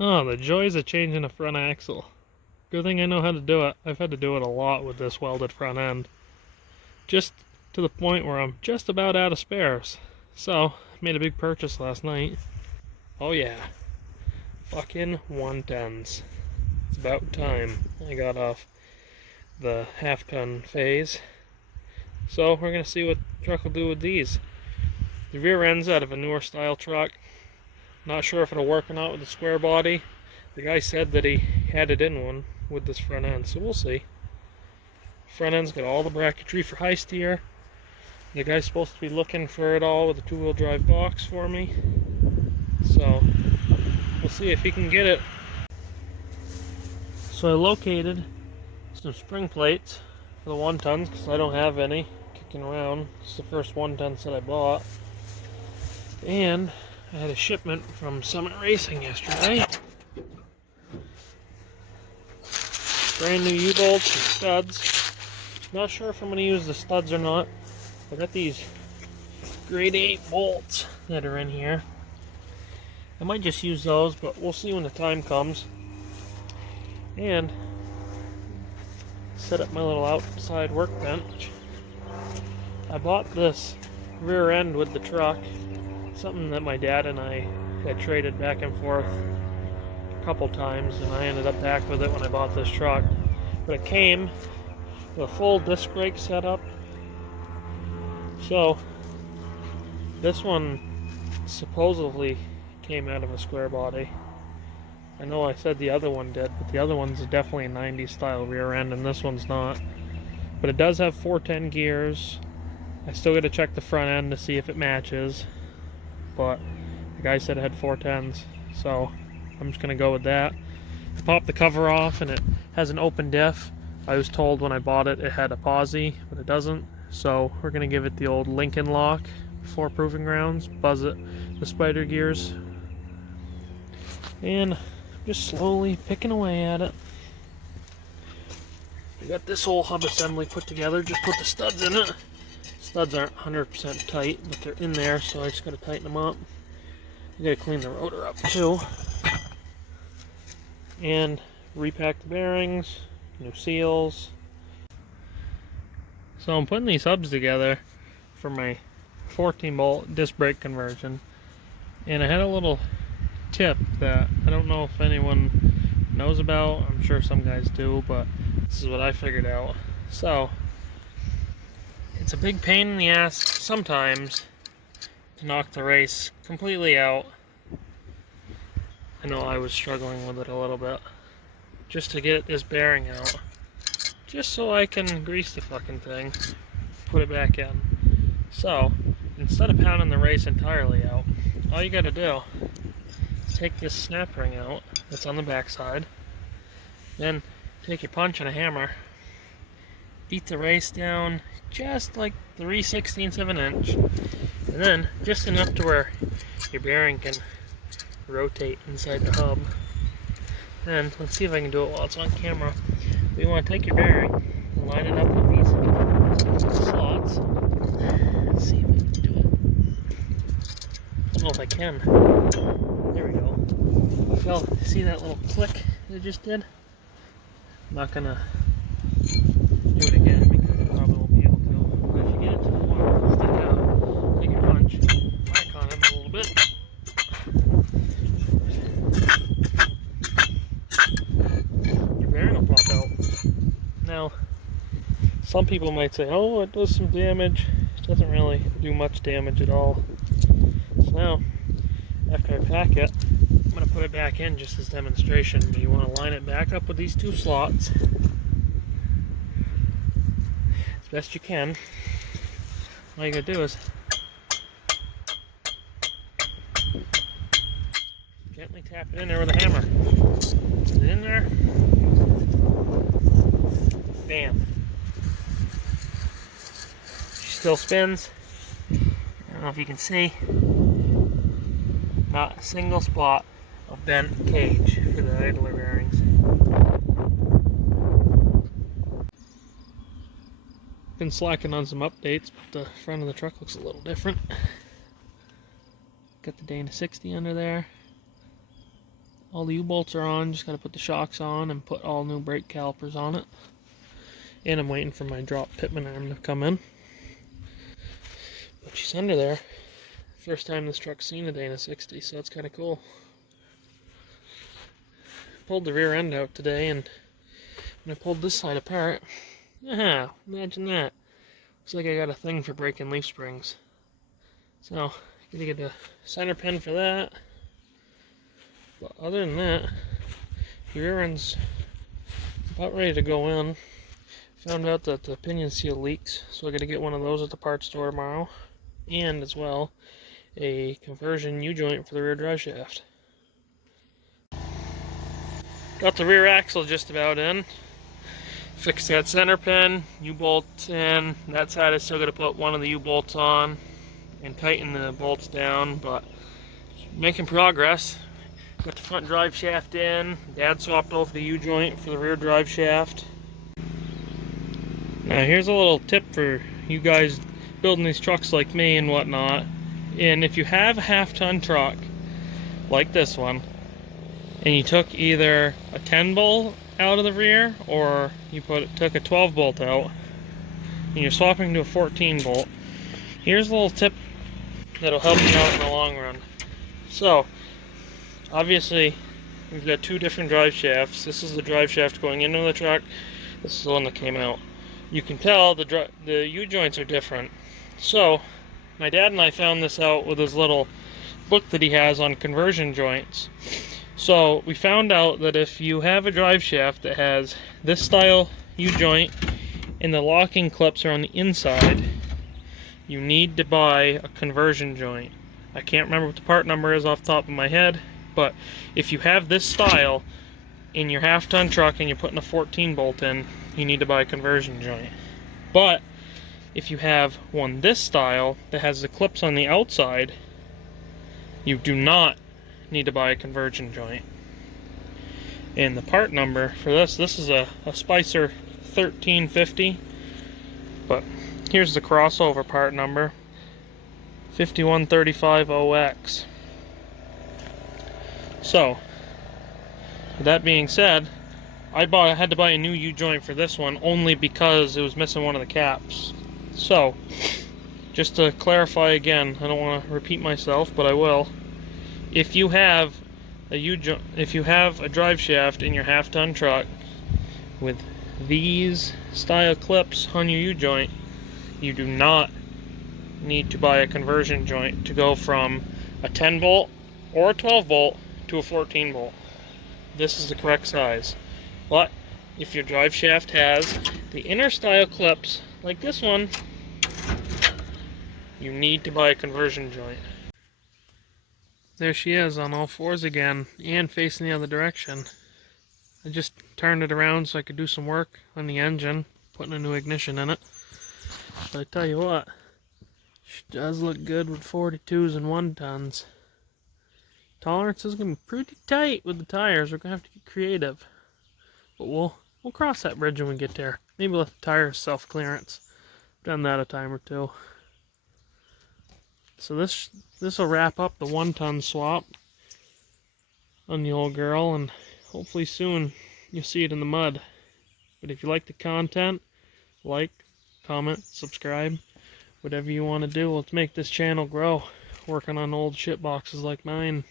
Oh, the joys of changing a front axle. Good thing I know how to do it. I've had to do it a lot with this welded front end. Just to the point where I'm just about out of spares. So, I made a big purchase last night. Oh yeah, fucking 110s. It's about time I got off the half-ton phase. So we're gonna see what the truck will do with these. The rear end's out of a newer style truck. Not sure if it'll work or not with the square body. The guy said that he had it in one with this front end, so we'll see. Front end's got all the bracketry for high steer. The guy's supposed to be looking for it all with a two-wheel drive box for me. So we'll see if he can get it. So I located some spring plates for the 110s because I don't have any kicking around. It's the first 110 that I bought. And I had a shipment from Summit Racing yesterday. Brand new U-bolts and studs. Not sure if I'm going to use the studs or not. I got these grade 8 bolts that are in here. I might just use those, but we'll see when the time comes. And set up my little outside workbench. I bought this rear end with the truck. Something that my dad and I had traded back and forth a couple times, and I ended up back with it when I bought this truck. But it came with a full disc brake setup. So this one supposedly came out of a square body. I know I said the other one did, but the other one's definitely a 90s style rear end, and this one's not. But it does have 410 gears. I still got to check the front end to see if it matches, but the guy said it had 410s, so I'm just gonna go with that. I popped the cover off and it has an open diff. I was told when I bought it it had a posi, but it doesn't. So we're gonna give it the old Lincoln lock before proving grounds, buzz it, the spider gears, and just slowly picking away at it. We got this whole hub assembly put together, just put the studs in it. Studs aren't 100% tight, but they're in there, so I just gotta tighten them up. I gotta clean the rotor up too. And repack the bearings, new seals. So I'm putting these hubs together for my 14 bolt disc brake conversion. And I had a little tip that I don't know if anyone knows about. I'm sure some guys do, but this is what I figured out. So it's a big pain in the ass sometimes to knock the race completely out. I know I was struggling with it a little bit. Just to get this bearing out. Just so I can grease the fucking thing. Put it back in. So, instead of pounding the race entirely out, all you gotta do is take this snap ring out that's on the back side. Then take your punch and a hammer. Beat the race down just like 3/16 of an inch. And then just enough to where your bearing can rotate inside the hub. And let's see if I can do it while it's on camera. We want to take your bearing and line it up with these slots. Let's see if I can do it. I don't know if I can. There we go. Well, see that little click that it just did? I'm not gonna do it again because I probably won't be able to. But if you get it to the point where it'll stick out, take your punch, whack on it a little bit. Now, some people might say, oh, it does some damage. It doesn't really do much damage at all. So now, after I pack it, I'm going to put it back in just as demonstration. But you want to line it back up with these two slots as best you can. All you got to do is gently tap it in there with a hammer. Put it in there. Bam. She still spins. I don't know if you can see. Not a single spot of bent cage for the idler bearings. Been slacking on some updates, but the front of the truck looks a little different. Got the Dana 60 under there. all the U-bolts are on. Just gotta put the shocks on and put all new brake calipers on it. And I'm waiting for my drop pitman arm to come in. But she's under there. First time this truck's seen a Dana 60, so it's kind of cool. Pulled the rear end out today, and when I pulled this side apart, imagine that. Looks like I got a thing for breaking leaf springs. So, gotta get a center pin for that. But other than that, the rear end's about ready to go in. Found out that the pinion seal leaks, so I gotta get one of those at the parts store tomorrow. And as well, a conversion U-joint for the rear drive shaft. Got the rear axle just about in. Fixed that center pin, U-bolt in. That side I still got to put one of the U-bolts on and tighten the bolts down, but making progress. Got the front drive shaft in. Dad swapped over the U-joint for the rear drive shaft. Now here's a little tip for you guys building these trucks like me and whatnot. And if you have a half-ton truck like this one, and you took either a 10 bolt out of the rear, or you took a 12 bolt out, and you're swapping to a 14 bolt, here's a little tip that'll help you out in the long run. So, obviously, we've got two different drive shafts. This is the drive shaft going into the truck. This is the one that came out. You can tell the U-joints are different. So, my dad and I found this out with his little book that he has on conversion joints. So we found out that if you have a drive shaft that has this style U-joint and the locking clips are on the inside, you need to buy a conversion joint. I can't remember what the part number is off the top of my head, but if you have this style in your half-ton truck and you're putting a 14 bolt in, you need to buy a conversion joint. But if you have one this style that has the clips on the outside, you do not need to buy a conversion joint. And the part number for this is a Spicer 1350, but here's the crossover part number, 5135OX. So, with that being said, I had to buy a new U-joint for this one only because it was missing one of the caps. So, just to clarify again, I don't want to repeat myself, but I will. If you have a drive shaft in your half-ton truck with these style clips on your U-joint, you do not need to buy a conversion joint to go from a 10 bolt or a 12 bolt to a 14 bolt. This is the correct size. But if your drive shaft has the inner style clips like this one, you need to buy a conversion joint. There she is on all fours again and facing the other direction. I just turned it around so I could do some work on the engine, putting a new ignition in it. But I tell you what, she does look good with 42s and 1-tons. Tolerance is going to be pretty tight with the tires. We're going to have to get creative. But we'll cross that bridge when we get there. Maybe let the tires self-clearance. Done that a time or two. So this will wrap up the 1-ton swap on the old girl, and hopefully soon you'll see it in the mud. But if you like the content, like, comment, subscribe, whatever you want to do. Let's make this channel grow. Working on old shit boxes like mine.